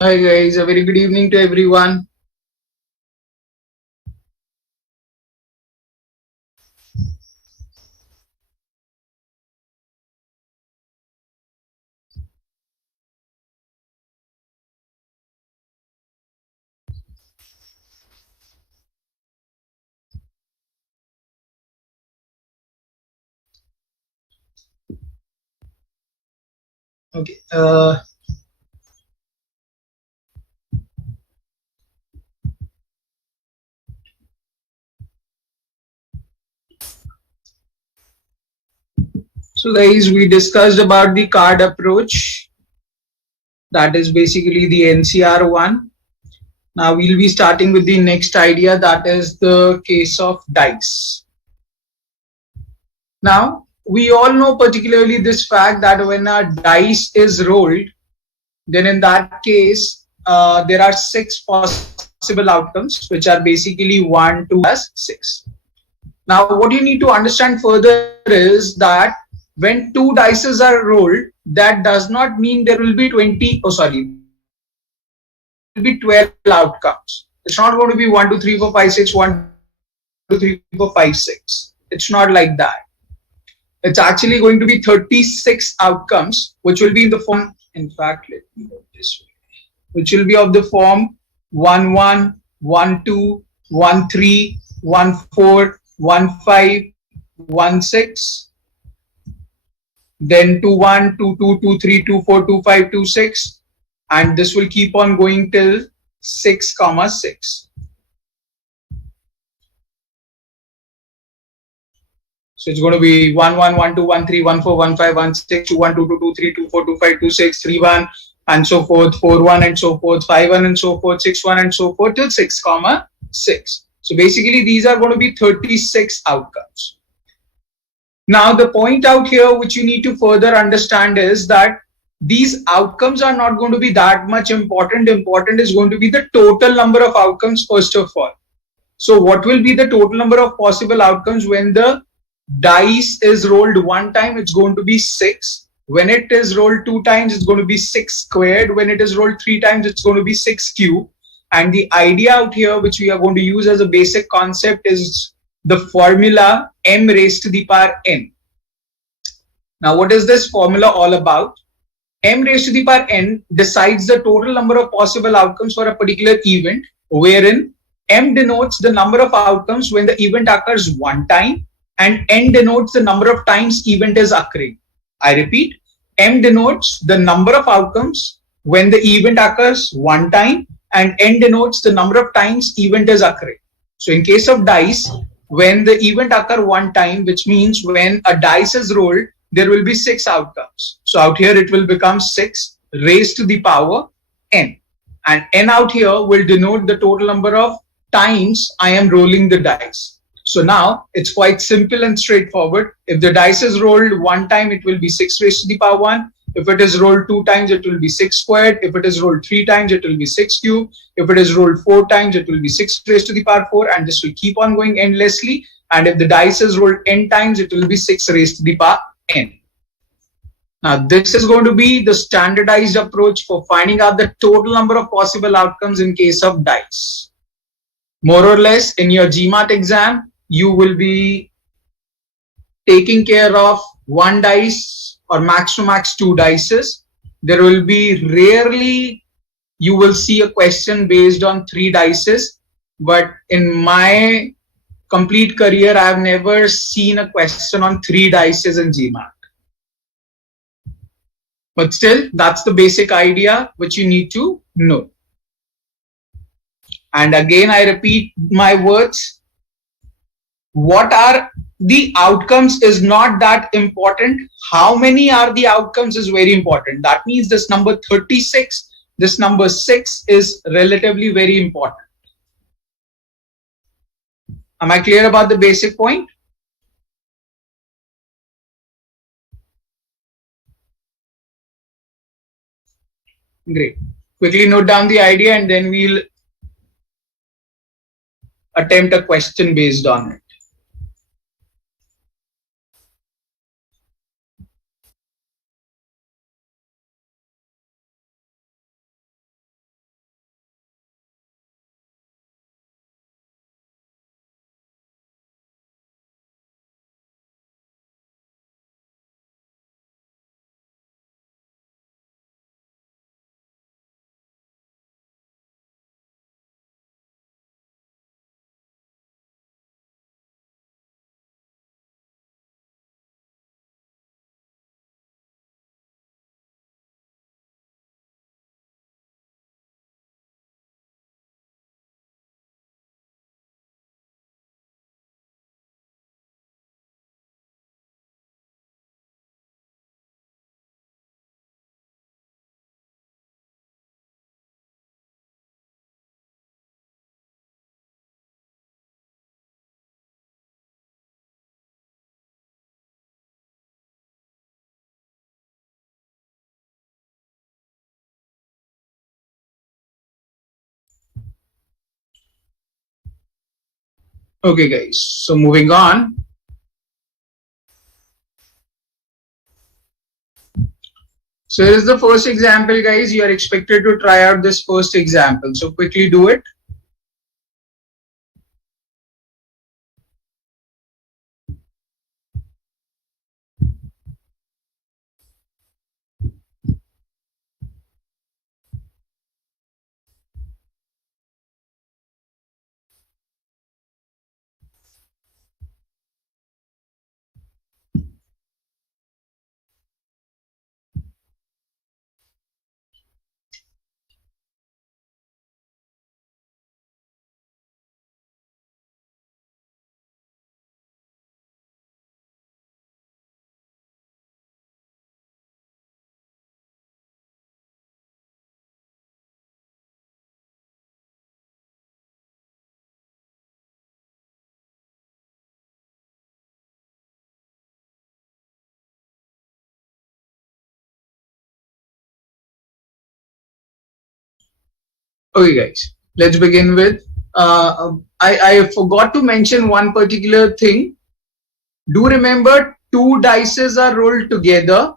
Hi guys, a very good evening to everyone. Okay. So guys, we discussed about the card approach. That is basically the NCR one. Now we'll be starting with the next idea. That is the case of dice. Now we all know particularly this fact that when a dice is rolled, then in that case, there are six possible outcomes, which are basically 1, 2, plus 6. Now, what you need to understand further is that when two dices are rolled, that does not mean there will be 20, oh sorry, there will be 12 outcomes. It's not going to be 1, 2, 3, 4, 5, 6, 1, 2, 3, 4, 5, 6. It's not like that. It's actually going to be 36 outcomes, which will be in the form, in fact, let me do it this way, which will be of the form 1, 1, 1, 2, 1, 3, 1, 4, 1, 5, 1, 6, then 2, 1, 2, 2, 2, 3, 2, 4, 2, 5, 2, 6, and this will keep on going till 6, comma 6. So it's going to be 1, 1, 1, 2, 1, 3, 1, 4, 1, 5, 1, 6, 2, 1, 2, 2, 2, 3, 2, 4, 2, 5, 2, 6, 3, 1, and so forth, 4, 1, and so forth, 5, 1, and so forth, 6, 1, and so forth, till 6, comma 6. So basically, these are going to be 36 outcomes. Now, the point out here, which you need to further understand, is that these outcomes are not going to be that much important. Important is going to be the total number of outcomes, first of all. So, what will be the total number of possible outcomes when the dice is rolled one time? It's going to be 6. When it is rolled two times, it's going to be 6 squared. When it is rolled three times, it's going to be 6 cubed. And the idea out here, which we are going to use as a basic concept, is the formula m raised to the power n. Now, what is this formula all about? M raised to the power n decides the total number of possible outcomes for a particular event, wherein m denotes the number of outcomes when the event occurs one time, and n denotes the number of times event is occurring. I repeat, m denotes the number of outcomes when the event occurs one time, and n denotes the number of times event is occurring. So in case of dice, when the event occur one time, which means when a dice is rolled, there will be 6 outcomes. So out here it will become 6 raised to the power n. And n out here will denote the total number of times I am rolling the dice. So now it's quite simple and straightforward. If the dice is rolled one time, it will be 6 raised to the power 1. If it is rolled two times, it will be 6 squared. If it is rolled three times, it will be 6 cubed. If it is rolled four times, it will be 6 raised to the power 4. And this will keep on going endlessly. And if the dice is rolled n times, it will be 6 raised to the power n. Now, this is going to be the standardized approach for finding out the total number of possible outcomes in case of dice. More or less, in your GMAT exam, you will be taking care of one dice or max to max two dices. There will be rarely you will see a question based on three dices, but in my complete career, I have never seen a question on three dices in GMAT. But still, that's the basic idea which you need to know. And again, I repeat my words. What are the outcomes is not that important. How many are the outcomes is very important. That means this number 36, this number 6 is relatively very important. Am I clear about the basic point? Great. Quickly note down the idea and then we'll attempt a question based on it. Okay guys, so moving on. So here is the first example guys. You are expected to try out this first example. So quickly do it. Okay guys, let's begin with, I forgot to mention one particular thing. Do remember two dices are rolled together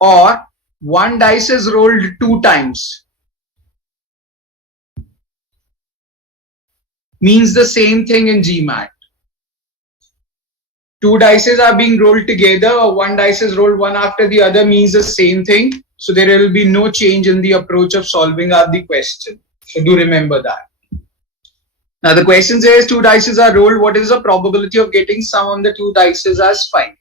or one dice is rolled two times. Means the same thing in GMAT. Two dices are being rolled together or one dice is rolled one after the other means the same thing. So there will be no change in the approach of solving out the question. So do remember that. Now the question says two dices are rolled. What is the probability of getting sum on the two dices as 5?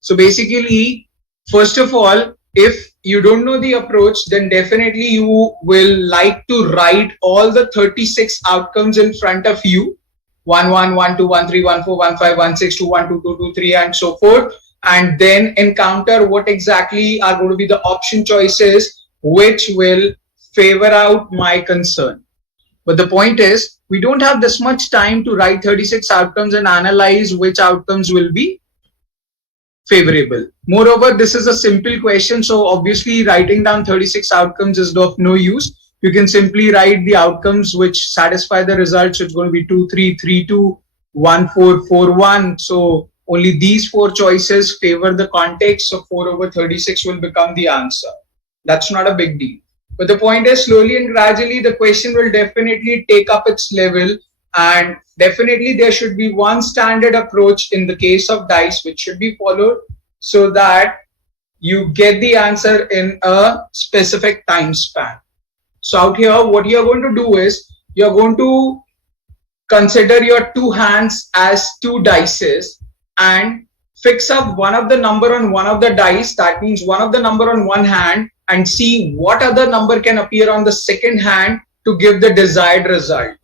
So basically, first of all, if you don't know the approach, then definitely you will like to write all the 36 outcomes in front of you. 1, 1, 1, 2, 1, 3, 1, 4, 1, 5, 1, 6, 2, 1, 2, 2, 2, 3, and so forth. And then encounter what exactly are going to be the option choices which will favor out my concern. But the point is, we don't have this much time to write 36 outcomes and analyze which outcomes will be favorable. Moreover, this is a simple question, so obviously writing down 36 outcomes is of no use. You can simply write the outcomes which satisfy the results. It's going to be 2, 3, 3, 2, 1, 4, 4, 1. So only these four choices favor the context, so 4 over 36 will become the answer. That's not a big deal. But the point is, slowly and gradually, the question will definitely take up its level, and definitely there should be one standard approach in the case of dice which should be followed so that you get the answer in a specific time span. So out here, what you're going to do is, you're going to consider your two hands as two dices and fix up one of the number on one of the dice. That means one of the number on one hand, and see what other number can appear on the second hand to give the desired result.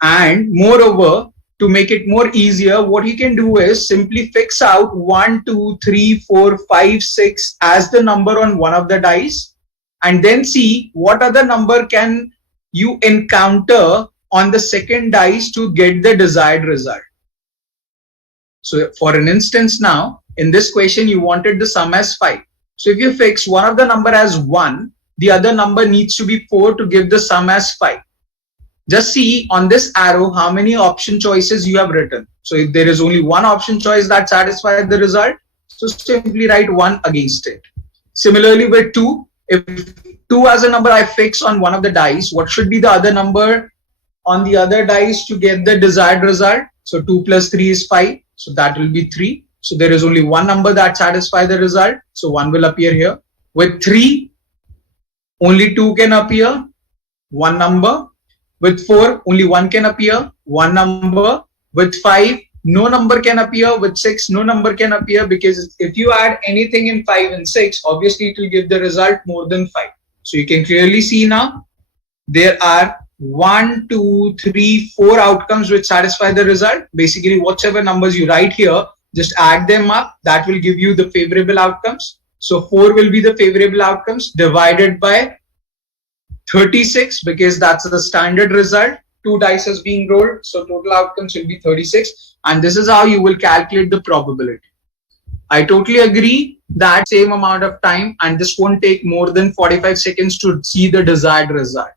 And moreover, to make it more easier, what you can do is simply fix out 1, 2, 3, 4, 5, 6 as the number on one of the dice, and then see what other number can you encounter on the second dice to get the desired result. So for an instance now, in this question, you wanted the sum as 5. So if you fix one of the number as 1, the other number needs to be 4 to give the sum as 5. Just see on this arrow how many option choices you have written. So if there is only one option choice that satisfies the result, so simply write 1 against it. Similarly with 2, if 2 as a number I fix on one of the dice, what should be the other number on the other dice to get the desired result? So 2 plus 3 is 5, so that will be 3. So there is only one number that satisfies the result, so 1 will appear here. With 3, only 2 can appear, one number. With 4, only 1 can appear, one number. With 5, no number can appear. With 6, no number can appear, because if you add anything in 5 and 6, obviously it will give the result more than 5. So you can clearly see now there are 1, 2, 3, 4 outcomes which satisfy the result. Basically, whatever numbers you write here, just add them up. That will give you the favorable outcomes. So 4 will be the favorable outcomes divided by 36, because that's the standard result. 2 dice is being rolled, so total outcomes will be 36. And this is how you will calculate the probability. I totally agree that same amount of time, and this won't take more than 45 seconds to see the desired result.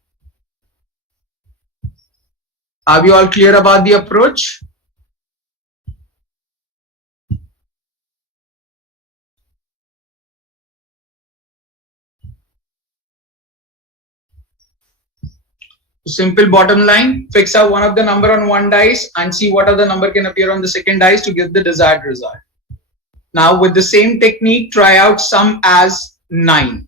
Are we all clear about the approach? Simple bottom line, fix out one of the number on one dice and see what other number can appear on the second dice to give the desired result. Now with the same technique, try out sum as 9.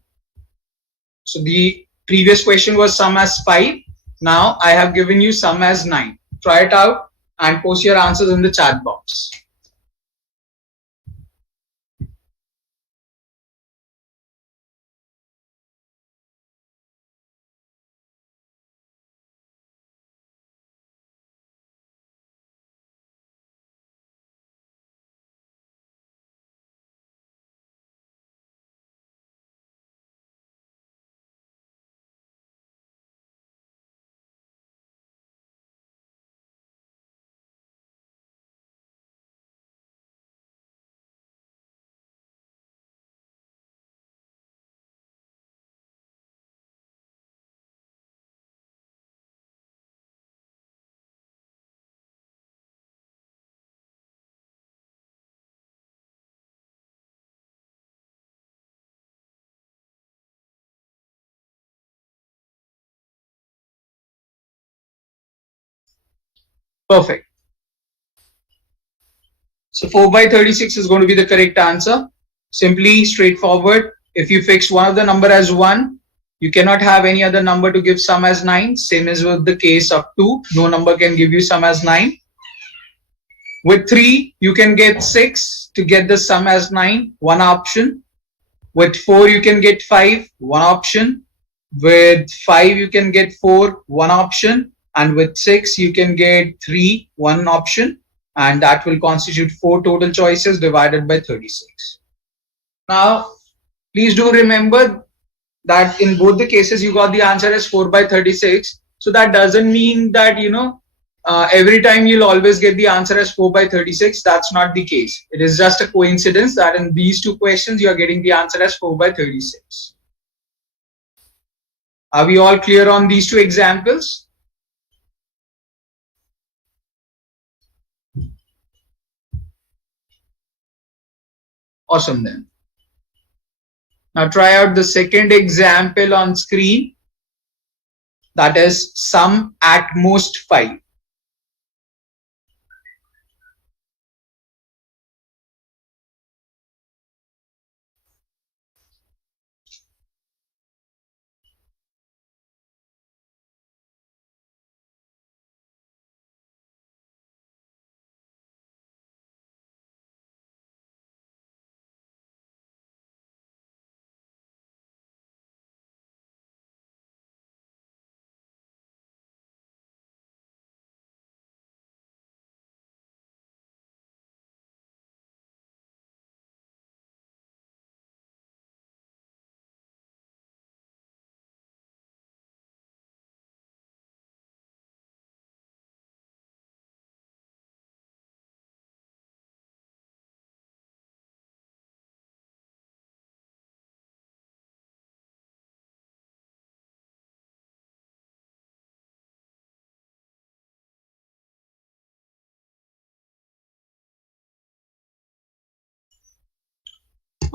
So the previous question was sum as 5. Now I have given you sum as 9. Try it out and post your answers in the chat box. Perfect. So 4 by 36 is going to be the correct answer. Simply straightforward. If you fix one of the number as 1, you cannot have any other number to give sum as 9. Same as with the case of 2. No number can give you sum as 9. With 3, you can get 6 to get the sum as 9. One option. With 4, you can get 5. One option. With 5, you can get 4. One option. And with 6, you can get 3. One option. And that will constitute 4 total choices divided by 36. Now, please do remember that in both the cases, you got the answer as 4 by 36. So that doesn't mean that, every time you'll always get the answer as 4 by 36. That's not the case. It is just a coincidence that in these two questions, you are getting the answer as 4 by 36. Are we all clear on these two examples? Awesome then. Now try out the second example on screen. That is sum at most 5.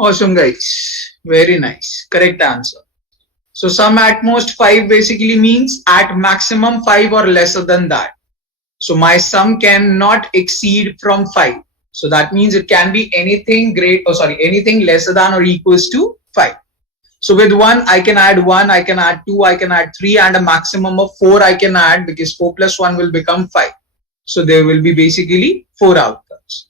Awesome guys. Very nice. Correct answer. So sum at most 5 basically means at maximum 5 or lesser than that. So my sum cannot exceed from 5. So that means it can be anything anything lesser than or equals to 5. So with 1, I can add 1, I can add 2, I can add 3, and a maximum of 4 I can add, because 4 plus 1 will become 5. So there will be basically 4 outcomes.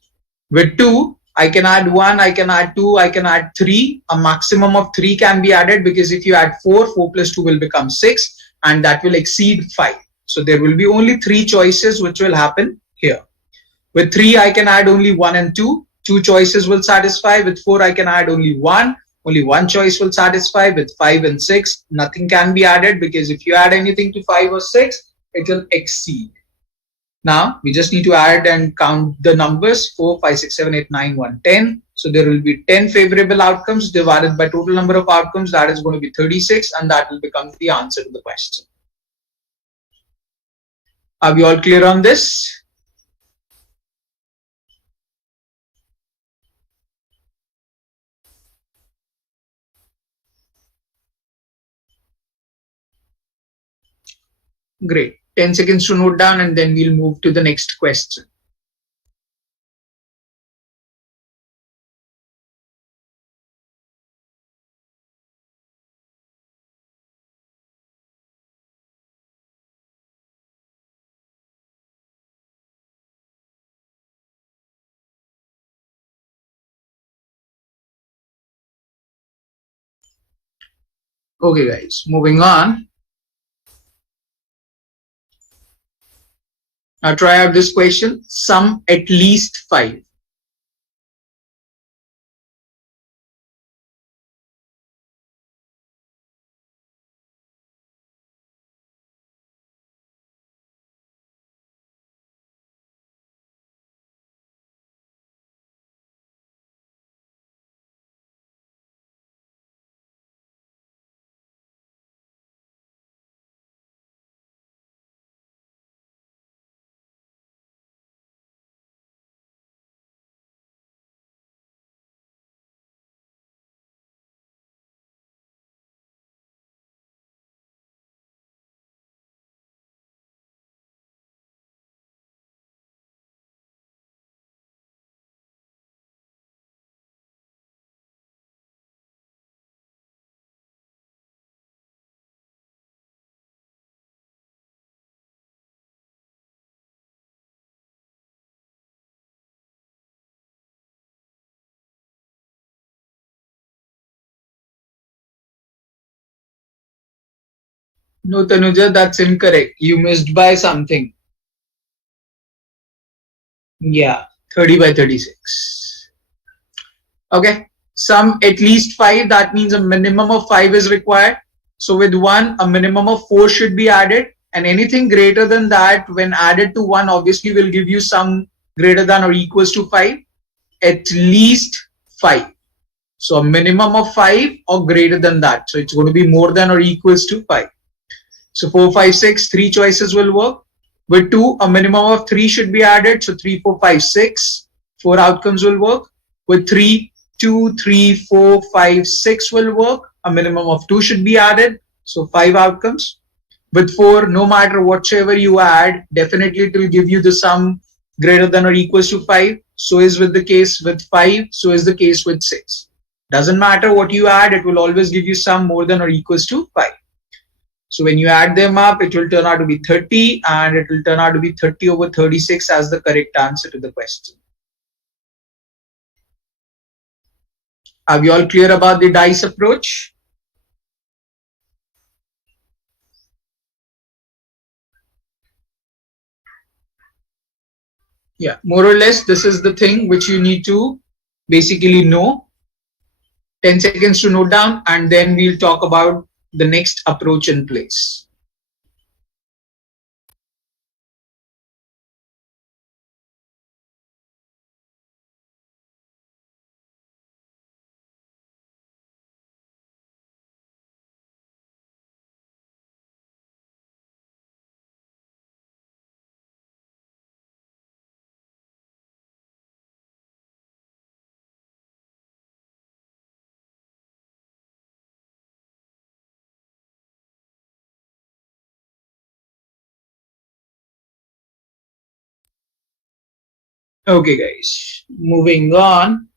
With 2, I can add 1, I can add 2, I can add 3. A maximum of 3 can be added, because if you add 4, 4 plus 2 will become 6, and that will exceed 5. So there will be only 3 choices which will happen here. With 3, I can add only 1 and 2. 2 choices will satisfy. With 4, I can add only 1. Only 1 choice will satisfy. With 5 and 6, nothing can be added, because if you add anything to 5 or 6, it will exceed. Now, we just need to add and count the numbers 4, 5, 6, 7, 8, 9, 1, 10. So there will be 10 favorable outcomes divided by total number of outcomes. That is going to be 36, and that will become the answer to the question. Are we all clear on this? Great. 10 seconds to note down, and then we'll move to the next question. Okay, guys, moving on. Now try out this question. Sum at least 5. No, Tanuja, that's incorrect. You missed by something. Yeah, 30 by 36. Okay, sum at least 5. That means a minimum of 5 is required. So with 1, a minimum of 4 should be added. And anything greater than that, when added to 1, obviously will give you sum greater than or equals to 5. At least 5. So a minimum of 5 or greater than that. So it's going to be more than or equals to 5. So 4, 5, 6, 3 choices will work. With 2, a minimum of 3 should be added. So 3, 4, 5, 6. 4 outcomes will work. With 3, 2, 3, 4, 5, 6 will work. A minimum of 2 should be added. So 5 outcomes. With 4, no matter whatsoever you add, definitely it will give you the sum greater than or equals to 5. So is with the case with 5. So is the case with 6. Doesn't matter what you add, it will always give you sum more than or equals to 5. So when you add them up, it will turn out to be 30, and it will turn out to be 30 over 36 as the correct answer to the question. Are we all clear about the dice approach? Yeah, more or less, this is the thing which you need to basically know. 10 seconds to note down, and then we'll talk about the next approach in place. Okay, guys, moving on.